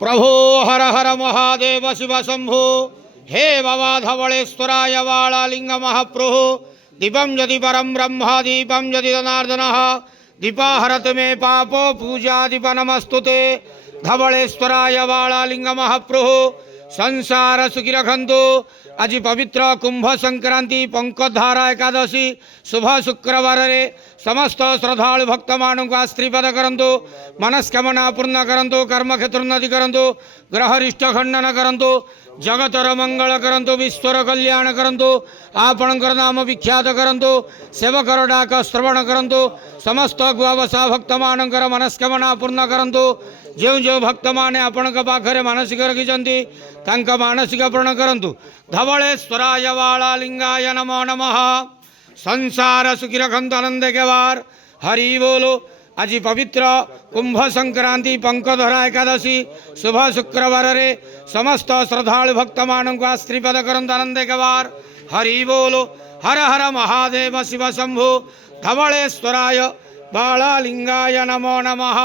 प्रभो हर हर महादेव शिव शंभो हे बाबा धवलेश्वराय वाळालिंग महाप्रभो दीपं यदि परम ब्रह्म दीपं यदि जनार्दन दीपाहरत मे पापो पूजा दीप नमस्तुते धवलेश्वराय वाळालिंग महाप्रभो संसार सुखी रखंतु। आज पवित्र कुंभ संक्रांति पंकधारा एकादशी शुभ शुक्रवार रे समस्त श्रद्धालु भक्त मानक आश्रीपद करंतु, मनस्कामना पूर्ण करंतु, कर्म क्षेत्रोन्नति करंतु, ग्रहरिष्ट खंडन करंतु, जगतर मंगल करंतु, विश्वर कल्याण करंतु, आपणकर नाम विख्यात करंतु, सेवकर डाक श्रवण करंतु, समस्त गुआवसा भक्त मानकर मनस्कामना पूर्ण करंतु। जो जो भक्त माने आपण पाखरे मानसिक रखिंट तांका मानसिक पूर्ण करंतु। धवलेश्वराय वाळालिंगाय नमो नमः। संसार सुखी रखंतु आनंद के वार हरि बोलो। आज पवित्र कुंभ संक्रांति पंकधरा एकादशी शुभ शुक्रवार रे समस्त श्रद्धालु भक्त मानक आश्रीपद करंतु आनंद के वार हरि बोलो। हर हर महादेव शिव शंभो धवलेश्वराय वाळालिंगाय नमो नमः।